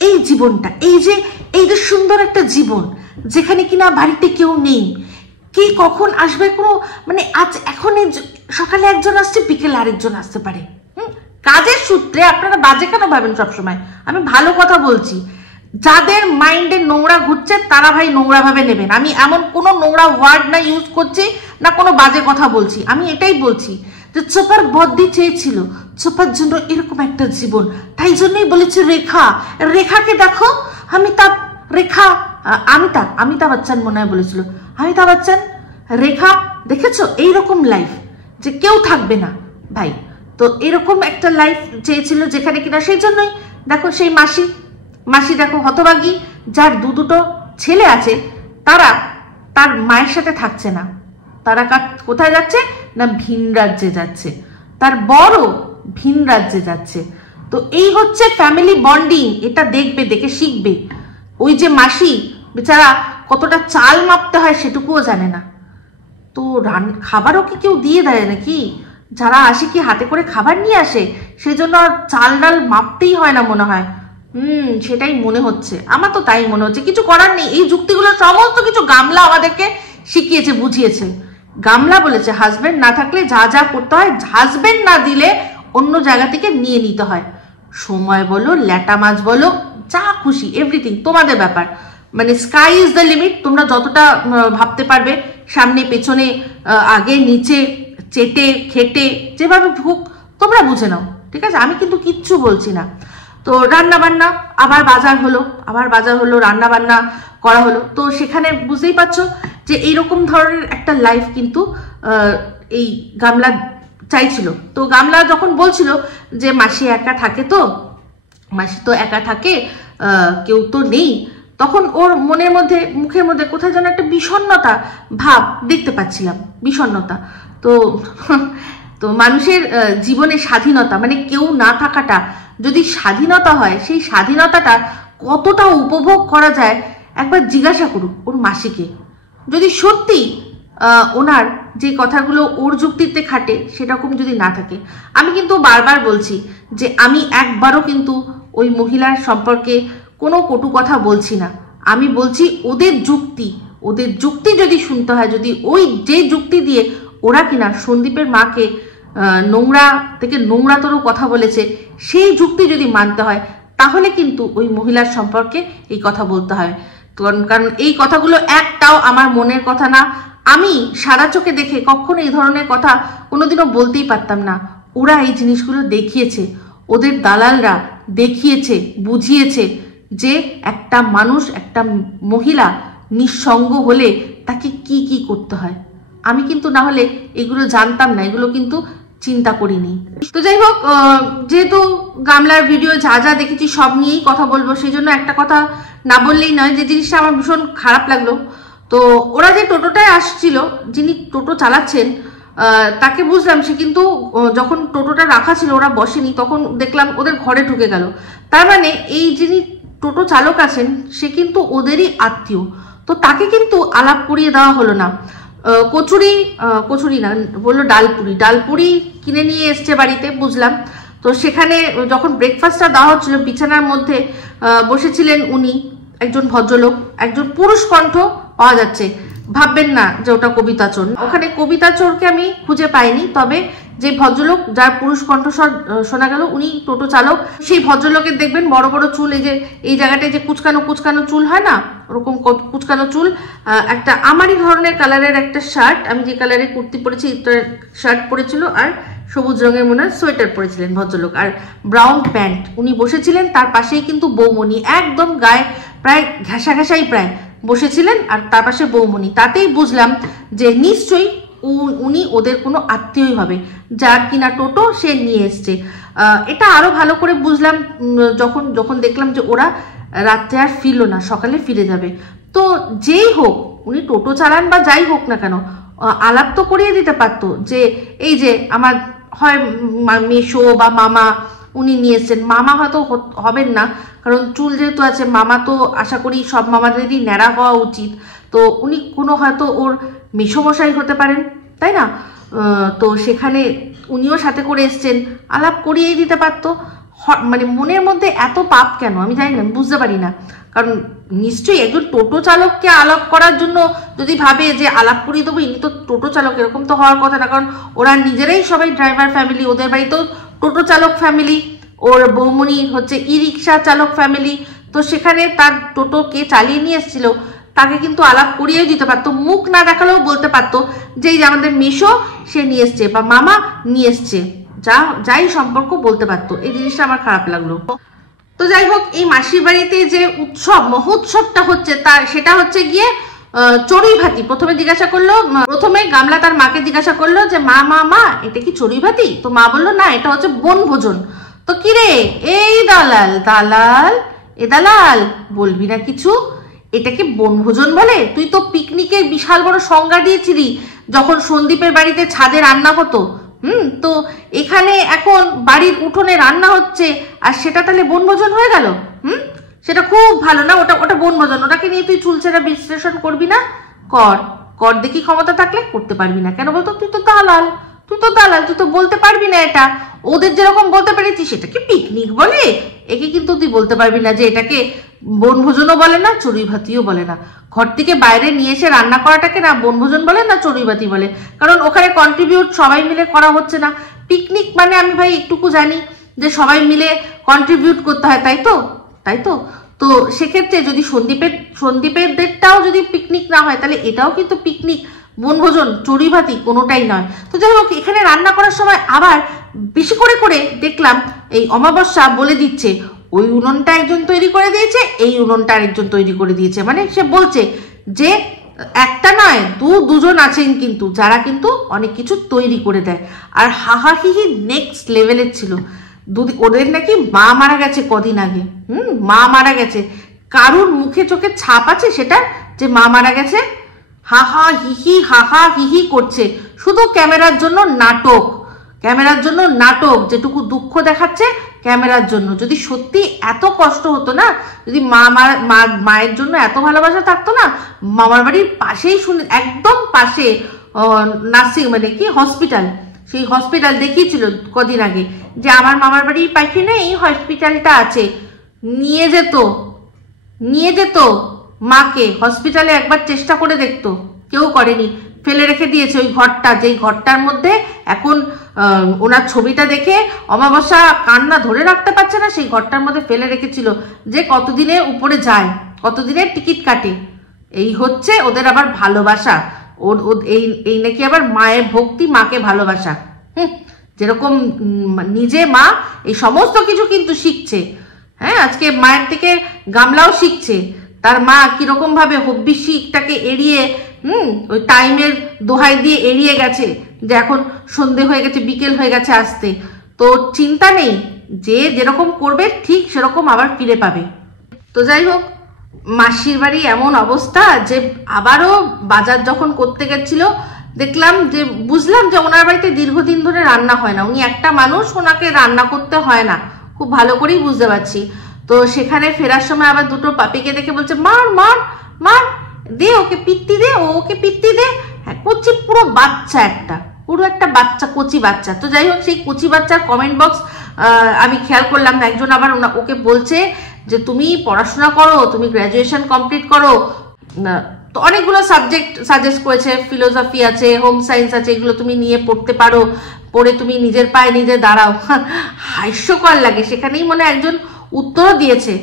এই জীবনটা, এই যে সুন্দর একটা জীবন, যেখানে কিনা বাড়িতে কেউ নেই, কে কখন আসবে কোনো মানে আজ এখন সকালে একজন আসছে, বিকেলে আরেকজন আসতে পারে। কাজের সূত্রে আপনারা বাজে কেন ভাবেন সবসময়? আমি ভালো কথা বলছি, যাদের মাইন্ডে নোংরা ঘুরছে তারা ভাই নোংরা ভাবে নেবেন। আমি এমন কোনো নোংরা ওয়ার্ড না ইউজ করছি, না কোনো বাজে কথা বলছি। আমি এটাই বলছি যে চোপার বদ্দি চেয়েছিল, চোপার জন্য এরকম একটা জীবন, তাই জন্যই বলেছে রেখা। রেখাকে দেখো, অমিতাভ বচ্চন মনে হয় বলেছিল, অমিতাভ বচ্চন রেখা দেখেছো এইরকম লাইফ যে কেউ থাকবে না ভাই। তো এরকম একটা লাইফ চেয়েছিল যেখানে কিনা, সেই জন্যই দেখো সেই মাসি দেখো হতভাগী, যার দুটো ছেলে আছে, তারা তার মায়ের সাথে থাকছে না, তারা কোথায় যাচ্ছে না ভিন রাজ্যে যাচ্ছে, তার বড় ভিন রাজ্যে যাচ্ছে। তো এই হচ্ছে ফ্যামিলি বন্ডিং, এটা দেখবে, দেখে শিখবে। ওই যে মাসি বেচারা কতটা চাল মাপতে হয় সেটুকুও জানে না। তো খাবারও কি কেউ দিয়ে দেয় নাকি? যারা আসে কি হাতে করে খাবার নিয়ে আসে? সেই জন্য চাল ডাল মাপতেই হয় না মনে হয়। সেটাই মনে হচ্ছে, আমার তো তাই মনে হচ্ছে। কিছু করার নেই, এই যুক্তিগুলো সমস্ত কিছু গামলা আমাদেরকে শিখিয়েছে, বুঝিয়েছে। গামলা বলেছে হাজবেন্ড না থাকলে যা যা করতে হয়, হাজবেন্ড না দিলে অন্য জায়গা থেকে নিয়ে নিতে হয়। সময় বলো, ল্যাটা মাছ বলো, যা খুশি, এভরিথিং তোমাদের ব্যাপার। মানে স্কাই ইজ দ্য লিমিট। তোমরা যতটা ভাবতে পারবে, সামনে পেছনে আগে নিচে, চেটে খেটে যেভাবে ভুক তোমরা বুঝে নাও, ঠিক আছে? আমি কিন্তু কিচ্ছু বলছি না। তো রান্না বান্না আবার বাজার হলো, রান্না বান্না করা হলো। তো সেখানে বুঝতেই পারছো যে এইরকম ধরনের একটা লাইফ কিন্তু এই গামলা চাইছিল। তো গামলা যখন বলছিল যে মাসি একা থাকে, তো মাসি তো একা থাকে, কেউ তো নেই, তখন ওর মনের মধ্যে, মুখের মধ্যে কোথায় যেন একটা বিষণ্ণতা ভাব দেখতে পাচ্ছিলাম, বিষণ্ণতা। তো মানুষের জীবনে স্বাধীনতা মানে কেউ না থাকাটা যদি স্বাধীনতা হয়, সেই স্বাধীনতাটা কতটা উপভোগ করা যায় একবার জিজ্ঞাসা করুক ওর মাসিকে। যদি সত্যি ওনার যে কথাগুলো ওর যুক্তিতে খাটে সেরকম যদি না থাকে। আমি কিন্তু বারবার বলছি যে আমি একবারও কিন্তু ওই মহিলার সম্পর্কে কোনো কটু কথা বলছি না। আমি বলছি ওদের যুক্তি যদি শুনতে হয়, যদি ওই যে যুক্তি দিয়ে ওরা কিনা সন্দীপের মাকে নোংরা থেকে নোংরাতর কথা বলেছে, সেই যুক্তি যদি মানতে হয়, তাহলে কিন্তু ওই মহিলার সম্পর্কে এই কথা বলতে হয়। কারণ এই কথাগুলো একটাও আমার মনের কথা না। আমি সারা চোখে দেখে কখনো এই ধরনের কথা কোনোদিনও বলতেই পারতাম না। ওরা এই জিনিসগুলো দেখিয়েছে, ওদের দালালরা দেখিয়েছে, বুঝিয়েছে যে একটা মানুষ, একটা মহিলা নিঃসঙ্গ হলে তাকে কি কি করতে হয়। আমি কিন্তু না হলে এগুলো জানতাম না, এগুলো কিন্তু চিন্তা করিনি। তো যাই হোক, যেহেতু গামলার ভিডিও যা যা দেখেছি সব নিয়েই কথা বলবো, সেই জন্য একটা কথা না বললেই নয়। যে জিনিসটা আমার ভীষণ খারাপ লাগলো, তো ওরা যে টোটোটায় আসছিল, যিনি টোটো চালাচ্ছেন তাকে বুঝলাম সে কিন্তু যখন টোটোটা রাখা ছিল ওরা বসেনি, তখন দেখলাম ওদের ঘরে ঢুকে গেল। তার মানে এই যিনি টোটো চালক আছেন সে কিন্তু ওদেরই আত্মীয়। তো তাকে কিন্তু আলাপ করিয়ে দেওয়া হলো না। কচুরি না বললো, ডালপুরি কিনে নিয়ে এসছে বাড়িতে, বুঝলাম। তো সেখানে যখন ব্রেকফাস্টটা দেওয়া হচ্ছিল, বিছানার মধ্যে বসেছিলেন উনি, একজন ভদ্রলোক, একজন পুরুষ কণ্ঠ পাওয়া যাচ্ছে। ভাববেন না যে ওটা কবিতা চোর, ওখানে কবিতা চোরকে আমি খুঁজে পাইনি। তবে যে ভদ্রলোক যার পুরুষ কণ্ঠস্বর শোনা গেল, উনি টোটো চালক। সেই ভদ্রলোকের দেখবেন বড় বড় চুল, এই যে এই জায়গাটায় যে কুচকানো চুল হয় না, ওরকম কুচকানো চুল, একটা আমারই ধরনের কালারের একটা শার্ট, আমি যে কালারের কুর্তি পরেছি শার্ট পরেছিল, আর সবুজ রঙের মনে হয় সোয়েটার পরেছিলেন ভদ্রলোক, আর ব্রাউন প্যান্ট। উনি বসেছিলেন, তার পাশেই কিন্তু বৌমণি, একদম গায়ে প্রায় ঘেঁষাই প্রায় বসেছিলেন, আর তার পাশে বৌমণি। তাতেই বুঝলাম যে নিশ্চয়ই উনি ওদের কোনো আত্মীয়ই হবে, যার কিনা টোটো সে নিয়ে এসছে। এটা আরো ভালো করে বুঝলাম যখন দেখলাম যে ওরা রাত্রে আর ফিরলো না, সকালে ফিরে যাবে। তো যেই হোক, উনি টোটো চালান বা যাই হোক না কেন, আলাপ তো করিয়ে দিতে পারতো যে এই যে আমার হয় মেশো বা মামা উনি নিয়ে এসছেন। মামা হয়তো হবেন না, কারণ চুল যেহেতু আছে, মামা তো আশা করি সব মামাদেরই ন্যাড়া হওয়া উচিত। তো উনি কোনো হয়তো ওর মেশোমশাই হতে পারেন, তাই না? তো সেখানে উনিও সাথে করে এসছেন, আলাপ করিয়েই দিতে পারতো। মানে মনের মধ্যে এত পাপ কেন আমি জানি না, বুঝতে পারি না। কারণ নিশ্চয়ই একজন টোটো চালককে আলাপ করার জন্য যদি ভাবে যে আলাপ করিয়ে দেবো, ইনি তো টোটো চালক, এরকম তো হওয়ার কথা না। কারণ ওরা নিজেরাই সবাই ড্রাইভার ফ্যামিলি, ওদের বাড়িতেও টোটো চালক ফ্যামিলি, ওর বৌমনি হচ্ছে ই রিক্সা চালক ফ্যামিলি। তো সেখানে তার টোটো কে চালিয়ে নিয়ে এসেছিল তাকে কিন্তু আলাপ করিয়ে দিতে পারতো, মুখ না দেখালেও বলতে পারতো যে এই যে আমাদের মেশো সে নিয়ে এসছে বা মামা নিয়ে এসছে, যাই সম্পর্ক বলতে পারতো। এই জিনিসটা আমার খারাপ লাগলো। তো যাই হোক, এই মাসির বাড়িতে যে উৎসব মহোৎসবটা হচ্ছে তার সেটা হচ্ছে গিয়ে চড়ুই ভাতি। প্রথমে জিজ্ঞাসা করলো, প্রথমে গামলা তার মাকে জিজ্ঞাসা করলো যে মা মা মা এটা কি চড়ুই ভাতি? তো মা বললো না, এটা হচ্ছে বনভোজন। তো কিরে এই দালাল দালাল, এ দালাল বলবি না কিছু, এটাকে বনভোজন বলে? তুই তো পিকনিকের বিশাল বড় সংজ্ঞা দিয়েছিলি যখন সন্দীপের বাড়িতে ছাদে রান্না হতো। তো এখানে এখন বাড়ির উঠোনে রান্না হচ্ছে আর সেটা তাহলে বনভোজন হয়ে গেল? সেটা খুব ভালো না, ওটা ওটা বনভোজন। ওটাকে নিয়ে তুই চুলচেরা বিশ্লেষণ করবি না, কর দেখি, ক্ষমতা থাকলে। করতে পারবি না কেন বলতো? তুই তো দালাল, তুই তো বলতে পারবি না এটা। ওদের যেরকম বলতে পেরেছিস সেটাকে পিকনিক বলে, একে কিন্তু তুই বলতে পারবি না যে এটাকে বনভোজনও বলে না, চড়ুই ভাতিও বলে না। ঘর থেকে বাইরে নিয়ে এসে রান্না করাটাকে না বনভোজন বলে না চড়ুই ভাতি বলে, কারণ ওখানে কন্ট্রিবিউট সবাই মিলে করা হচ্ছে না। পিকনিক মানে আমি ভাই একটুকু জানি যে সবাই মিলে কন্ট্রিবিউট করতে হয়, তাই তো তো সেক্ষেত্রে যদি সন্দীপের দেরটাও যদি পিকনিক না হয় তাহলে এটাও কিন্তু পিকনিক। বনভোজন চড়ুই ভাতি কোনোটাই নয়। তো যাই হোক, এখানে রান্না করার সময় আবার বেশি করে দেখলাম এই অমাবস্যা বলে দিচ্ছে ওই উনুনটা একজন তৈরি করে দিয়েছে, এই উনুনটা আরেকজন তৈরি করে দিয়েছে। মানে সে বলছে যে একটা নয় দুজন আছেন কিন্তু যারা কিন্তু অনেক কিছু তৈরি করে দেয়। আর হাহাহিহি নেক্সট লেভেলের ছিল। ওদের নাকি মা মারা গেছে কদিন আগে। মা মারা গেছে, কারুর মুখে চোখে ছাপ আছে সেটা যে মা মারা গেছে? হাহা হিহি করছে, শুধু ক্যামেরার জন্য নাটক, যেটুকু দুঃখ দেখাচ্ছে ক্যামেরার জন্য। যদি সত্যি এত কষ্ট হতো না, যদি মায়ের জন্য এত ভালোবাসা থাকতো না, মামার বাড়ির পাশেই একদম পাশে নার্সিং মানে কি হসপিটাল, সেই হসপিটাল দেখিয়েছিল কদিন আগে যে আমার মামার বাড়ির পাশে না এই হসপিটালটা আছে, নিয়ে যেত মাকে হসপিটালে, একবার চেষ্টা করে দেখতো, কেউ করেনি, ফেলে রেখে দিয়েছে ওই ঘরটা, যেই ঘরটার মধ্যে এখন ওনার ছবিটা দেখে অমাবস্যা কান্না ধরে রাখতে পারছে না, সেই ঘরটার মধ্যে ফেলে রেখেছিল যে কতদিনে উপরে যায়, কতদিনের টিকিট কাটে। এই হচ্ছে ওদের আবার ভালোবাসা, এই নাকি আবার মায়ের ভক্তি, মাকে ভালোবাসা। যেরকম নিজে মা এই সমস্ত কিছু কিন্তু শিখছে। হ্যাঁ, আজকে মায়ের থেকে গামলাও শিখছে, তার মা কিরকম ভাবে হব্বি শিখটাকে এড়িয়ে ওই টাইমের দোহাই দিয়ে এড়িয়ে গেছে যে এখন সন্ধে হয়ে গেছে, বিকেল হয়ে গেছে আসতে। তো চিন্তা নেই, যে যেরকম করবে ঠিক সেরকম আবার ফিরে পাবে। তো যাই হোক, মাসির বাড়ি এমন অবস্থা যে আবারও বাজার যখন করতে গেছিল দেখলাম যে বুঝলাম যে ওনার বাড়িতে দীর্ঘদিন ধরে রান্না হয় না, উনি একটা মানুষ, ওনাকে রান্না করতে হয় না, খুব ভালো করেই বুঝতে পারছি। তো সেখানে ফেরার সময় আবার দুটো পাপিকে দেখে বলছে মার দে, ওকে পিত্তি দে, ওকে পিত্তি দে। হ্যাঁ, কচি পুরো একটা বাচ্চা, কচি বাচ্চা। তো যাই হোক, সেই কচি বাচ্চার কমেন্ট বক্স আমি খেয়াল করলাম, একজন আবার ওকে বলছে যে তুমি পড়াশোনা করো, তুমি গ্র্যাজুয়েশন কমপ্লিট করো। তো অনেকগুলো সাবজেক্ট সাজেস্ট করেছে, ফিলোসফি আছে, হোম সায়েন্স আছে, এগুলো তুমি নিয়ে পড়তে পারো, পড়ে তুমি নিজের পায়ে নিজে দাঁড়াও। হাস্যকর লাগে। সেখানেই মনে একজন উত্তরও দিয়েছে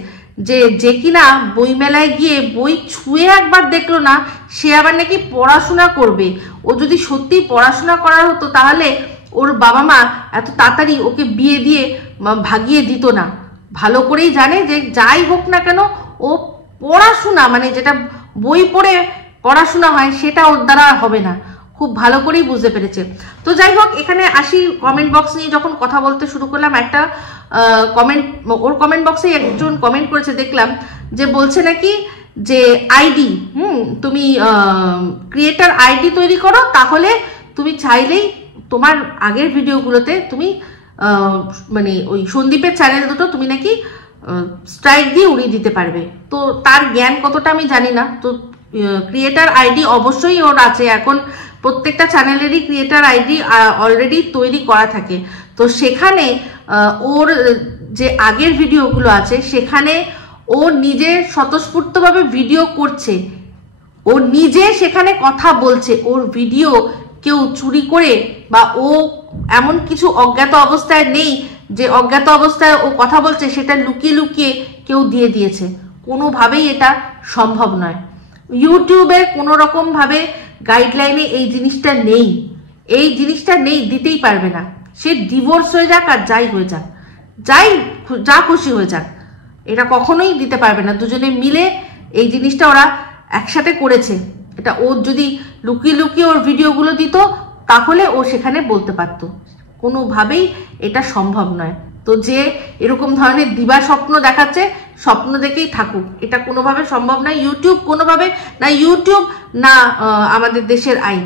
যে কিনা বই মেলায় গিয়ে বই ছুঁয়ে একবার দেখলো না, সে আবার নাকি পড়াশোনা করবে। ও যদি সত্যি পড়াশোনা করার হতো তাহলে ওর বাবা মা এত তাড়াতাড়ি ওকে বিয়ে দিয়ে ভাগিয়ে দিত না। ভালো করেই জানে যে যাই হোক না কেন ও পড়াশোনা মানে যেটা বই পড়ে পড়াশোনা হয় সেটা ওর দ্বারা হবে না, খুব ভালো করেই বুঝতে পেরেছে। তো যাই হোক, এখানে আসি কমেন্ট বক্স নিয়ে যখন কথা বলতে শুরু করলাম, একটা ওর কমেন্ট বক্সে একজন কমেন্ট করেছে দেখলাম, যে বলছে নাকি যে আইডি তুমি ক্রিয়েটার আইডি তৈরি করো, তাহলে তুমি চাইলেই তোমার আগের ভিডিওগুলোতে তুমি মানে ওই সন্দীপের চ্যানেল দুটো তুমি নাকি স্ট্রাইক দিয়ে উড়িয়ে দিতে পারবে। তো তার জ্ঞান কতটা আমি জানি না। তো ক্রিয়েটার আইডি অবশ্যই ওর আছে, এখন প্রত্যেকটা চ্যানেলেরই ক্রিয়েটার আইডি অলরেডি তৈরি করা থাকে। তো সেখানে ওর যে আগের ভিডিওগুলো আছে সেখানে ও নিজে স্বতঃস্ফূর্তভাবে ভিডিও করছে, ও নিজে সেখানে কথা বলছে, ওর ভিডিও কেউ চুরি করে বা ও এমন কিছু অজ্ঞাত অবস্থায় নেই যে অজ্ঞাত অবস্থায় ও কথা বলছে সেটা লুকিয়ে লুকিয়ে কেউ দিয়ে দিয়েছে। কোনোভাবেই এটা সম্ভব নয়। ইউটিউবের কোনো রকমভাবে গাইডলাইনে এই জিনিসটা নেই, এই জিনিসটা নেই, দিতেই পারবে না। সে ডিভোর্স হয়ে যাক আর যাই হয়ে যাক, যা খুশি হয়ে যাক, এটা কখনোই দিতে পারবে না। দুজনে মিলে এই জিনিসটা ওরা একসাথে করেছে। এটা ওর যদি লুকিয়ে লুকিয়ে ওর ভিডিওগুলো দিত তাহলে ও সেখানে বলতে পারত। কোনোভাবেই এটা সম্ভব নয়। তো যে এরকম ধরনের দিবা স্বপ্ন দেখাচ্ছে, স্বপ্ন দেখেই থাকুক, এটা কোনোভাবে সম্ভব নয়। ইউটিউব কোনোভাবে না, ইউটিউব না আমাদের দেশের আইন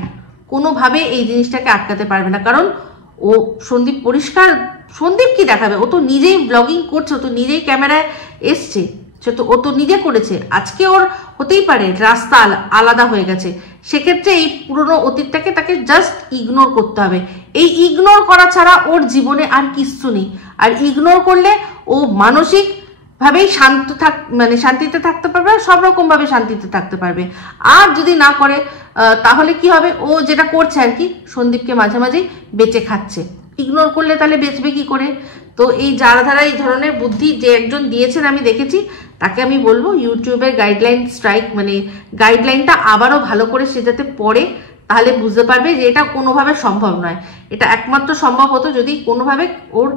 কোনোভাবে এই জিনিসটাকে আটকাতে পারবে না। কারণ ও সন্দীপ পরিষ্কার, সন্দীপ কি দেখাবে, ও তো নিজেই ব্লগিং করছে, ও তো নিজেই ক্যামেরায় এসছে, সে তো ও তো নিজে করেছে। আজকে ওর হতেই পারে রাস্তা আলাদা হয়ে গেছে, সেক্ষেত্রে এই পুরনো অতীতটাকে তাকে জাস্ট ইগনোর করতে হবে। এই ইগনোর করা ছাড়া ওর জীবনে আর কিচ্ছু নেই। আর ইগনোর করলে ও মানসিক ভাবেই শান্তিতে থাকতে পারবে, সব রকম ভাবে শান্তিতে থাকতে পারবে। আর যদি না করে তাহলে কি হবে, ও যেটা করছে আর কি, সন্দীপকে মাঝে মাঝেই বেঁচে খাচ্ছে। ইগনোর করলে তাহলে বেঁচবে কি করে? তো এই যারা ধারা এই ধরনের বুদ্ধি যে একজন দিয়েছেন আমি দেখেছি, তাকে আমি বলবো ইউটিউবের গাইডলাইন গাইডলাইনটা আবারও ভালো করে সে যাতে পড়ে, তাহলে বুঝতে পারবে যে এটা কোনোভাবে সম্ভব নয়। এটা একমাত্র সম্ভব হতো যদি কোনোভাবে ওর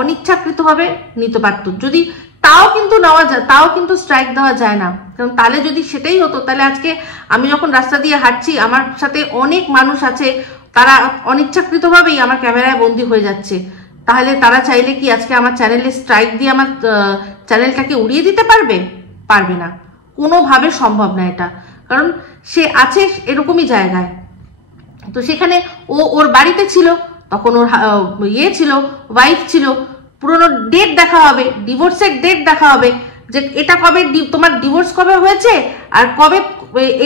অনিচ্ছাকৃতভাবে নিতে পারত। যদি তাও কিন্তু নেওয়া যায়, তাও কিন্তু স্ট্রাইক দেওয়া যায় না। কারণ তাহলে যদি সেটাই হতো, তাহলে আজকে আমি যখন রাস্তা দিয়ে হাঁটছি, আমার সাথে অনেক মানুষ আছে, তারা অনিচ্ছাকৃতভাবেই আমার ক্যামেরায় বন্দী হয়ে যাচ্ছে। তাহলে তারা চাইলে কি আজকে আমার চ্যানেলে স্ট্রাইক দিয়ে আমার চ্যানেলটাকে উড়িয়ে দিতে পারবে? পারবে না, কোনোভাবে সম্ভব না এটা। কারণ সে আছে এরকমই জায়গায়। তো সেখানে ওর বাড়িতে ছিল, তখন ওর ছিল, ওয়াইফ ছিল, পুরোনো ডেট দেখা হবে, ডিভোর্সের ডেট দেখা হবে, যে এটা কবে তোমার ডিভোর্স কবে হয়েছে আর কবে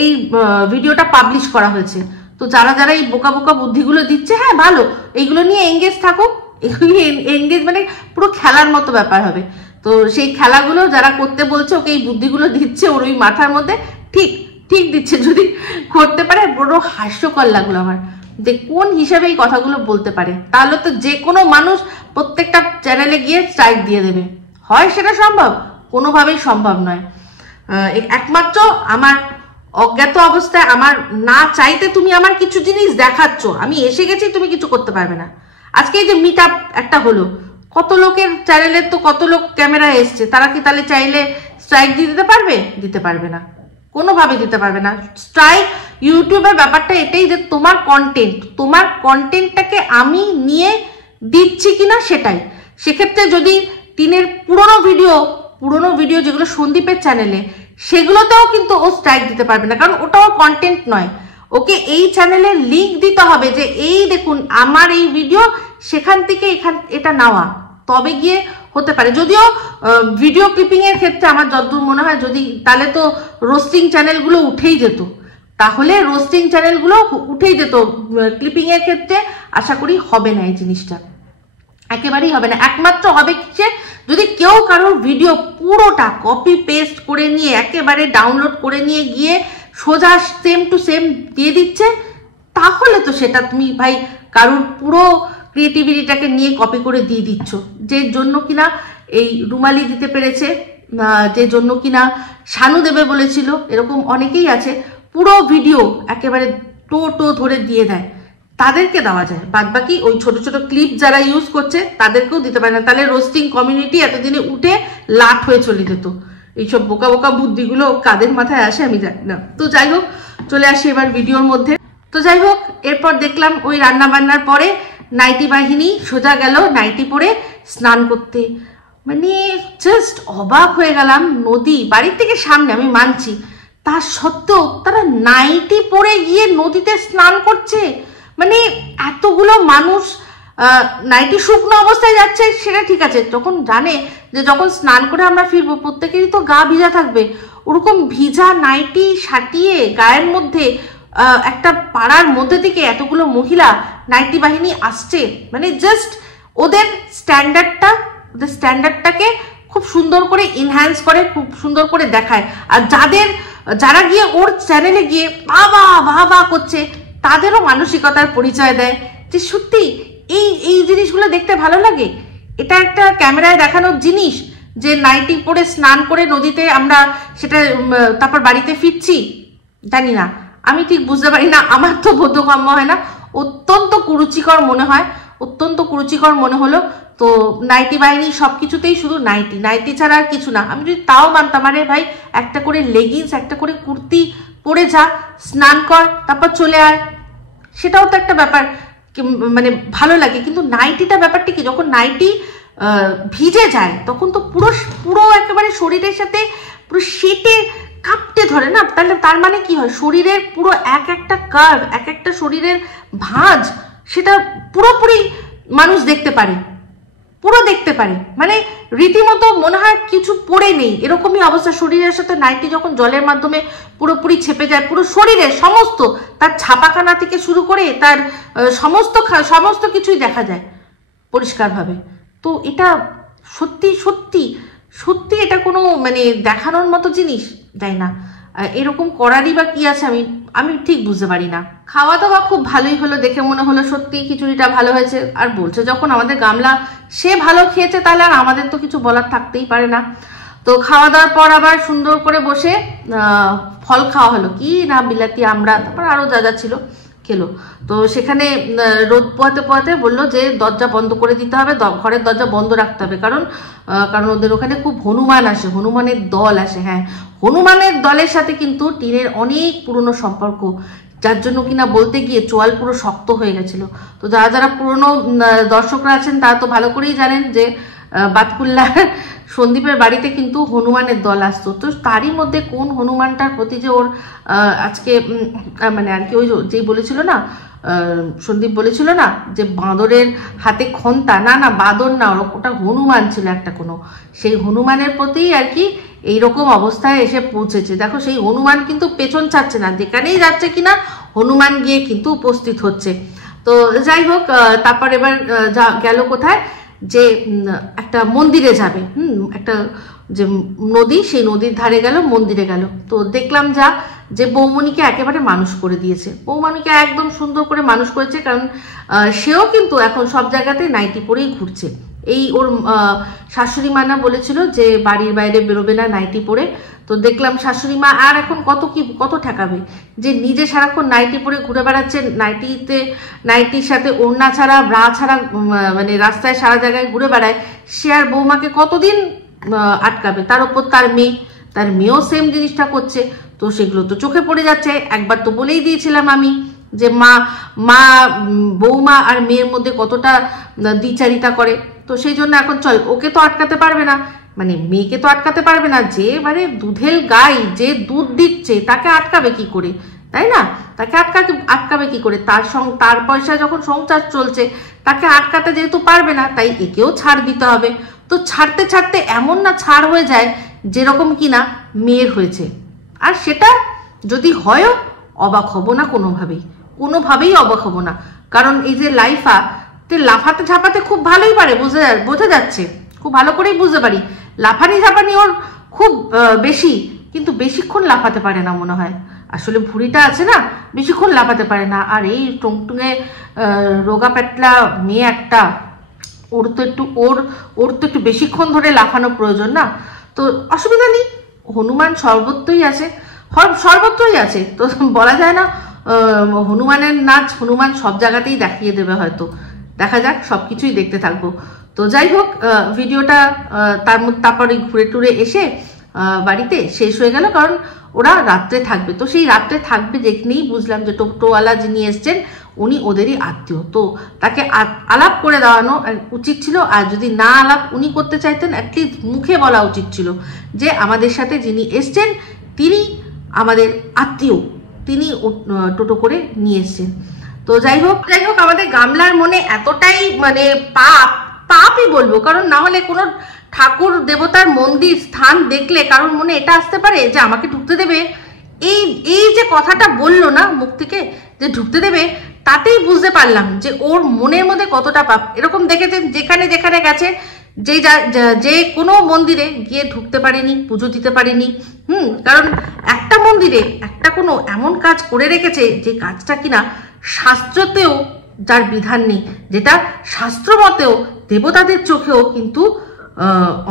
এই ভিডিওটা পাবলিশ করা হয়েছে। তো যারা যারা এই বোকা বোকা বুদ্ধিগুলো দিচ্ছে, হ্যাঁ ভালো, এইগুলো নিয়ে এঙ্গেজ থাকুক। এগুলো এঙ্গেজ মানে পুরো খেলার মতো ব্যাপার হবে। তো সেই খেলাগুলো যারা করতে বলছে, ওকে এই বুদ্ধিগুলো দিচ্ছে ওর ওই মাথার মধ্যে, ঠিক দিচ্ছে। যদি করতে পারে, বড় হাস্যকর লাগলো আমার যে কোন হিসাবে এই কথাগুলো বলতে পারে। তাহলে তো যে কোনো মানুষ প্রত্যেকটা চ্যানেলে গিয়ে স্ট্রাইক দিয়ে দেবে। হয় সেটা সম্ভব? কোনোভাবেই সম্ভব নয়। একমাত্র আমার অজ্ঞাত অবস্থায়, আমার না চাইতে তুমি আমার কিছু জিনিস দেখাচ্ছ, আমি এসে গেছি, তুমি কিছু করতে পারবে না। আজকে এই যে মিট আপ একটা হলো, কত লোকের চ্যানেলের তো কত লোক ক্যামেরা এসছে, তারা কি তাহলে চাইলে স্ট্রাইক দিয়ে দিতে পারবে? দিতে পারবে না, কোনোভাবে দিতে পারবে না। স্ট্রাইক ইউটিউবের ব্যাপারটা এটাই যে তোমার কন্টেন্টটাকে আমি নিয়ে দিচ্ছি কিনা সেটাই। সেক্ষেত্রে যদি টিনের পুরনো ভিডিও যেগুলো সন্দীপের চ্যানেলে, সেগুলোতেও কিন্তু ও স্ট্রাইক দিতে পারবে না, কারণ ওটাও কন্টেন্ট নয়। ওকে এই চ্যানেলের লিঙ্ক দিতে হবে যে এই দেখুন আমার এই ভিডিও, সেখান থেকে এটা নেওয়া, তবে গিয়ে হতে পারে। যদিও ভিডিও ক্লিপিং এর ক্ষেত্রে আমার যতদূর মনে হয়, যদি তাহলে তো রোস্টিং চ্যানেলগুলো উঠেই যেত, ক্লিপিং এর ক্ষেত্রে আশা করি হবে না, এই জিনিসটা একেবারেই হবে না। একমাত্র হবে যে যদি কেউ কারোর ভিডিও পুরোটা কপি পেস্ট করে নিয়ে একেবারে ডাউনলোড করে নিয়ে গিয়ে সোজা সেম টু সেম দিয়ে দিচ্ছে, তাহলে তো সেটা তুমি ভাই কারোর পুরো ক্রিয়েটিভিটিটাকে নিয়ে কপি করে দিয়ে দিচ্ছ। যে জন্য কিনা এই রুমালি দিতে পেরেছে, যে জন্য কিনা শানু দেবে বলেছিল, এরকম অনেকেই আছে পুরো ভিডিও একেবারে টো ধরে দিয়ে দেয়, তাদেরকে দেওয়া যায়। বাদ বাকি ওই ছোট ছোট ক্লিপ যারা ইউজ করছে তাদেরকেও দিতে পারে না। তাহলে রোস্টিং কমিউনিটি এতদিনে উঠে লাট হয়ে চলে যেত। এইসব বোকা বোকা বুদ্ধিগুলো কাদের মাথায় আসে আমি জানি না। তো যাই হোক, চলে আসি এবার ভিডিওর মধ্যে। তো যাই হোক, এরপর দেখলাম ওই রান্না বান্নার পরে নাইটি বাহিনী সোজা গেল নাইটি পরে স্নান করতে। মানে জাস্ট অবাক হয়ে গেলাম। নদী বাড়ির থেকে সামনে, আমি মানছি, তা সত্ত্বেও তারা নাইটি পরে গিয়ে নদীতে স্নান করছে। মানে এতগুলো মানুষ নাইটি শুকনো অবস্থায় যাচ্ছে সেটা ঠিক আছে, যখন জানে যে যখন স্নান করে আমরা ফিরবো প্রত্যেকেরই তো গা ভিজা থাকবে, ওরকম ভিজা নাইটি সাটিয়ে গায়ের মধ্যে একটা পাড়ার মধ্যে থেকে এতগুলো মহিলা নাইটি বাহিনী আসছে। মানে জাস্ট ওদের স্ট্যান্ডার্ডটাকে খুব সুন্দর করে এনহ্যান্স করে, খুব সুন্দর করে দেখায়। আর যারা গিয়ে ওর চ্যানেলে গিয়ে বাবা করছে, তাদেরও মানসিকতার পরিচয় দেয় যে সত্যি এই জিনিসগুলো দেখতে ভালো লাগে। এটা একটা ক্যামেরায় দেখানোর জিনিস যে নাইটি পরে স্নান করে নদীতে আমরা সেটা তারপর বাড়িতে ফিরছি। জানি না, আমি ঠিক বুঝতে পারি না, আমার তো বোধগম্য হয় না, অত্যন্ত কুরুচিকর মনে হয়, অত্যন্ত কুরুচিকর মনে হলো। তো নাইটি বাহিনী সবকিছুতেই শুধু নাইটি ছাড়া আর কিছু না। আমি যদি তাও মানতাম, আরে ভাই একটা করে লেগিংস, একটা করে কুর্তি পরে যা, স্নান কর, তারপর চলে আয়, সেটাও তো একটা ব্যাপার, মানে ভালো লাগে। কিন্তু নাইটিটা ব্যাপারটা কি, যখন নাইটি ভিজে যায় তখন তো পুরো একেবারে শরীরের সাথে পুরো সেটে কাঁপতে ধরে না, তাহলে তার মানে কি হয়, শরীরের পুরো এক একটা কার্ভ, এক একটা শরীরের ভাঁজ, সেটা পুরোপুরি মানুষ দেখতে পারে, পুরো দেখতে পারে। মানে রীতিমতো মনে হয় কিছু পড়ে নেই, এরকমই অবস্থা। শরীরের সাথে নাইটি যখন জলের মাধ্যমে পুরোপুরি ছেপে যায়, পুরো শরীরের সমস্ত, তার ছাপাখানা থেকে শুরু করে তার সমস্ত কিছুই দেখা যায় পরিষ্কারভাবে। তো এটা সত্যি সত্যি সত্যি এটা কোনো মানে দেখানোর মতো জিনিস, তাই না? এরকম করারই বা কি আছে, আমি ঠিক বুঝতে পারি না। খাওয়া দাওয়া খুব ভালোই হলো, দেখে মনে হলো সত্যি খিচুড়িটা ভালো হয়েছে। আর বলছে যখন আমাদের গামলা সে ভালো খেয়েছে, তাহলে আর আমাদের তো কিছু বলার থাকতেই পারে না। তো খাওয়া দাওয়ার পর আবার সুন্দর করে বসে ফল খাওয়া হলো, কি না বিলাতি আমরা, তারপর আরও যা ছিল খেলো। তো সেখানে রোদ পোহাতে বললো যে দরজা বন্ধ করে দিতে হবে, ঘরের দরজা বন্ধ রাখতে হবে, কারণ ওদের ওখানে খুব হনুমান আসে, হনুমানের দল আসে। হ্যাঁ, হনুমানের দলের সাথে কিন্তু টিনের অনেক পুরনো সম্পর্ক, যার জন্য কিনা বলতে গিয়ে চোয়াল পুরো শক্ত হয়ে গেছিল। তো যারা পুরনো দর্শকরা আছেন তারা তো ভালো করেই জানেন যে বাতকুল্লার সন্দীপের বাড়িতে কিন্তু হনুমানের দল আসতো। তো তারই মধ্যে কোন হনুমানটার প্রতি যে ওর আজকে মানে আর কি, ওই যেই বলেছিল না, সন্দীপ বলেছিল না যে বাঁদরের হাতে খন্তা, না বাঁদর না, ওটা হনুমান ছিল একটা কোনো, সেই হনুমানের প্রতি আর কি এইরকম অবস্থায় এসে পৌঁছেছে। দেখো সেই হনুমান কিন্তু পেছন ছাড়ছে না, যেখানেই যাচ্ছে কিনা হনুমান গিয়ে কিন্তু উপস্থিত হচ্ছে। তো যাই হোক, তারপর এবার গেল কোথায়, যে একটা মন্দিরে যাবে, একটা যে নদী, সেই নদীর ধারে গেল, মন্দিরে গেল। তো দেখলাম যে বৌমণিকে একেবারে মানুষ করে দিয়েছে, বৌমণিকে একদম সুন্দর করে মানুষ করেছে, কারণ সেও কিন্তু এখন সব জায়গাতে নাইটি পরেই ঘুরছে। এই ওর শাশুড়ি মা না বলেছিল যে বাড়ির বাইরে বেরোবে না নাইটি পরে। তো দেখলাম শাশুড়ি মা আর এখন কত ঠেকাবে, যে নিজে সারাক্ষণ নাইটি পরে ঘুরে বেড়াচ্ছে, নাইটির সাথে ওড়না ছাড়া, ব্রা ছাড়া, মানে রাস্তায় সারা জায়গায় ঘুরে বেড়ায়, সে আর বৌমাকে কতদিন আটকাবে? তার ওপর তার মেয়েও সেম জিনিসটা করছে। তো সেগুলো তো চোখে পড়ে যাচ্ছে। একবার তো বলেই দিয়েছিলাম আমি যে বৌমা আর মেয়ের মধ্যে কতটা দ্বিচারিতা করে। তো সেই জন্য এখন চল, ওকে তো আটকাতে পারবে না, মানে মেয়েকে তো আটকাতে পারবে না, যে মানে দুধের গাই, যে দুধ দিচ্ছে তাকে আটকাবে কি করে, তাই না? তাকে আটকাবে কি করে? তার পয়সা যখন সংসার চলছে, তাকে আটকাতে যেহেতু পারবে না, তাই একেও ছাড় দিতে হবে। তো ছাড়তে এমন না ছাড় হয়ে যায় যেরকম কিনা মেয়ের হয়েছে। আর সেটা যদি হয়ও, অবাক হব না কোনোভাবেই অবাক হব না, কারণ এই যে লাফাতে ঝাপাতে খুব ভালোই পারে, বোঝা যাচ্ছে, খুব ভালো করেই বুঝতে পারি। ঝাপানি ওর খুব বেশি, কিন্তু বেশিক্ষণ লাফাতে পারে না মনে হয়, আসলে ভুঁড়িটা আছে না, বেশিক্ষণ লাফাতে পারে না। আর এই টুংটুঙে রোগা পেটলা মেয়ে একটা, ওর তো একটু বেশিক্ষণ ধরে লাফানো প্রয়োজন না। তো অসুবিধা নেই, হনুমান সর্বত্রই আছে, তো বলা যায় না হনুমানের নাচ হনুমান সব জায়গাতেই দেখিয়ে দেবে হয়তো, দেখা যাক, সবকিছুই দেখতে থাকবো। তো যাই হোক, ভিডিওটা তারপরে ঘুরে টুরে এসে বাড়িতে শেষ হয়ে গেল, কারণ ওরা রাত্রে থাকবে। তো সেই রাত্রে থাকবে দেখলেই বুঝলাম যে টোটোওয়ালা যিনি এসছেন উনি ওদেরই আত্মীয়, তো তাকে আলাপ করে দেওয়ানো উচিত ছিল। আর যদি না আলাপ উনি করতে চাইতেন, অ্যাটলিস্ট মুখে বলা উচিত ছিল যে আমাদের সাথে যিনি এসছেন তিনি আমাদের আত্মীয়, তিনি টোটো করে নিয়ে এসছেন। তো যাই হোক আমাদের গামলার মনে এতটাই মানে পাপই বলবো, কারণ না হলে কোনো ঠাকুর দেবতার মন্দির স্থান দেখলে কারোর মনে এটা আসতে পারে যে আমাকে ঢুকতে দেবে? এই যে কথাটা বললো না মুখ থেকে যে ঢুকতে দেবে, তাতেই বুঝতে পারলাম যে ওর মনের মধ্যে কতটা পাপ। এরকম দেখেছেন যেখানে গেছে যে কোনো মন্দিরে গিয়ে ঢুকতে পারেনি, পুজো দিতে পারেনি। কারণ একটা মন্দিরে একটা কোনো এমন কাজ করে রেখেছে যে কাজটা কিনা শাস্ত্রতেও যার বিধান নেই, যেটা শাস্ত্র মতেও দেবতাদের চোখেও কিন্তু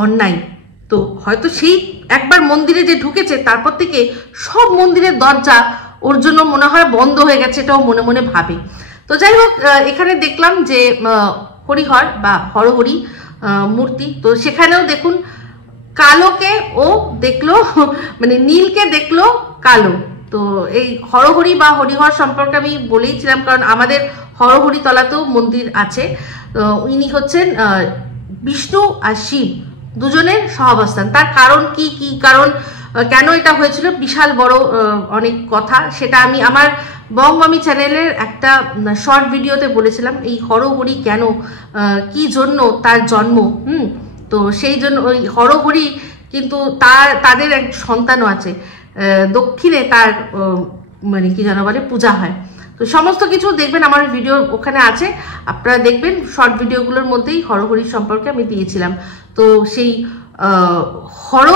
অন্যায়। তো হয়তো সেই একবার মন্দিরে যে ঢুকেছে তারপর থেকে সব মন্দিরের দরজা ওর জন্য মনে হয় বন্ধ হয়ে গেছে, এটাও মনে মনে ভাবে। তো যাই হোক, এখানে দেখলাম যে হরিহর বা হরহরি মূর্তি, তো সেখানেও দেখুন কালোকে ও দেখলো, মানে নীলকে দেখলো কালো। তো এই হরহরি বা হরিহর সম্পর্কে আমি বলেইছিলাম, কারণ আমাদের হরহরি তলাতেও মন্দির আছে। ইনি হচ্ছেন বিষ্ণু আর শিব দুজনের সহাবস্থান। তার কারণ কি কারণ, কেন এটা হয়েছিল, বিশাল বড় অনেক কথা, সেটা আমি আমার বঙ্গমামি চ্যানেলের একটা শর্ট ভিডিওতে বলেছিলাম। এই হরহরি কেন, কি জন্য তার জন্ম। তো সেই জন্য ওই হরহরি কিন্তু তাদের এক সন্তানও আছে, দক্ষিণে তার মানে কি যেন বলে পূজা হয়। তো সমস্ত কিছু দেখবেন আমার ভিডিও ওখানে আছে, আপনারা দেখবেন। শর্ট ভিডিওগুলোর মধ্যেই হরহরির সম্পর্কে আমি দিয়েছিলাম। তো সেই হর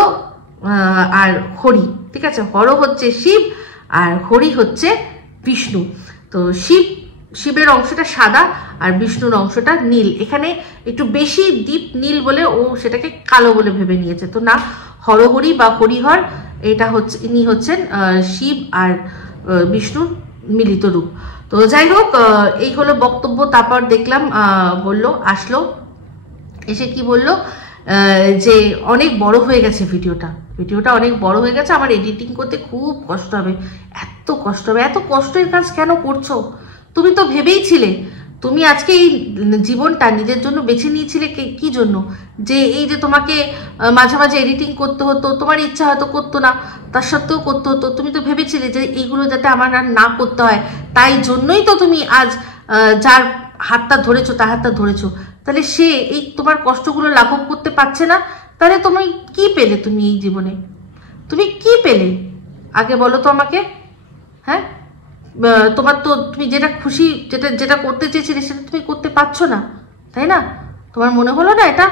আর হরি, ঠিক আছে, হর হচ্ছে শিব আর হরি হচ্ছে বিষ্ণু। তো শিবের অংশটা সাদা আর বিষ্ণুর অংশটা নীল। এখানে একটু বেশি ডিপ নীল বলে ও সেটাকে কালো বলে ভেবে নিয়েছে। তো না, হরহরি বা হরিহর এটা হচ্ছে, ইনি হচ্ছেন শিব আর বিষ্ণুর মিলিত রূপ। তো যাই হোক, এই হলো বক্তব্য। তারপর দেখলাম আসলো এসে কি বললো, যে অনেক বড় হয়ে গেছে ভিডিওটা অনেক বড় হয়ে গেছে, আমার এডিটিং করতে খুব কষ্ট হবে, এত কষ্ট হবে। এত কষ্টের কাজ কেন করছো? তুমি তো ভেবেইছিলে, তুমি আজকে এই জীবনটা নিজের জন্য বেছে নিয়েছিলে কি জন্য? যে এই যে তোমাকে মাঝে মাঝে এডিটিং করতে হতো, তোমার ইচ্ছা হয়তো করতো না, তার সত্ত্বেও করতে হতো। তুমি তো ভেবেছিলে যে এইগুলো যাতে আমার আর না করতে হয়, তাই জন্যই তো তুমি আজ যার হাতটা ধরেছো তার হাতটা ধরেছো। তাহলে সে এই তোমার কষ্টগুলো লাঘব করতে পারছে না, তাহলে তুমি কি পেলে? তুমি এই জীবনে তুমি কি পেলে আগে বলো তো আমাকে। হ্যাঁ, তোমার তো তুমি যেটা খুশি, যেটা করতে চেয়েছিলে সেটা তুমি করতে পারছো না, তাই না? তোমার মনে হলো না এটা?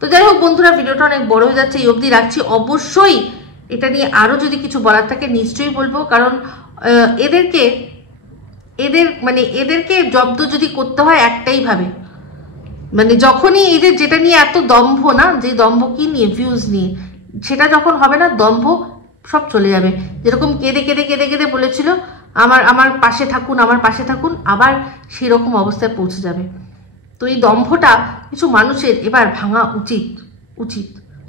তো যাই হোক বন্ধুরা, ভিডিওটা অনেক বড় হয়ে যাচ্ছে, এই অবধি রাখছি। অবশ্যই এটা নিয়ে আরো যদি কিছু বলার থাকে নিশ্চয়ই বলবো, কারণ এদেরকে জব্দ যদি করতে হয় একটাই ভাবে, মানে যখনই এদের যেটা নিয়ে এত দম্ভ, না যে দম্ভ কি নিয়ে, ভিউজ নিয়ে, সেটা যখন হবে না, দম্ভ সব চলে যাবে। যেরকম কেঁদে কেঁদে কেঁদে কেঁদে বলেছিল আমার পাশে থাকুন, আমার পাশে থাকুন, আবার সেরকম অবস্থায় পৌঁছে যাবে। তো এই দম্ভটা কিছু মানুষের এবার ভাঙা উচিত,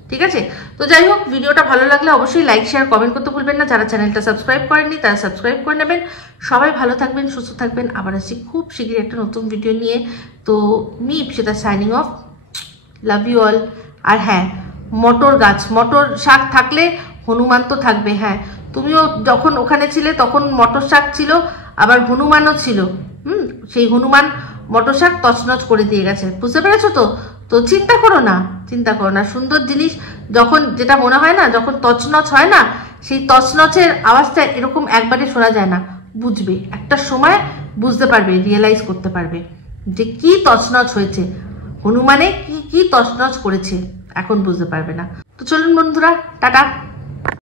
ঠিক আছে? তো যাই হোক, ভিডিওটা ভালো লাগলে অবশ্যই লাইক শেয়ার কমেন্ট করতে ভুলবেন না। যারা চ্যানেলটা সাবস্ক্রাইব করেননি তারা সাবস্ক্রাইব করে নেবেন। সবাই ভালো থাকবেন, সুস্থ থাকবেন। আবার আসছি খুব শীঘ্রই একটা নতুন ভিডিও নিয়ে। তো me Ipsita signing off, love you all. আর হ্যাঁ, মটর শাক থাকলে হনুমান তো থাকবে। হ্যাঁ, তুমিও যখন ওখানে ছিলে তখন মটর শাক ছিল, আবার হনুমানও ছিল। সেই হনুমান মটর শাক তছনছ করে দিয়ে গেছে, বুঝতে পেরেছো তো? তো চিন্তা করো না। সুন্দর জিনিস যখন, যেটা মনে হয় না, যখন তছনছ হয় না, সেই তছনছের আওয়াজটা এরকম একবারে শোনা যায় না, বুঝবে একটা সময়, বুঝতে পারবে, রিয়েলাইজ করতে পারবে যে কি তছনছ হয়েছে, হনুমানে কি তছনছ করেছে, এখন বুঝতে পারবে না। তো চলুন বন্ধুরা, টাটা।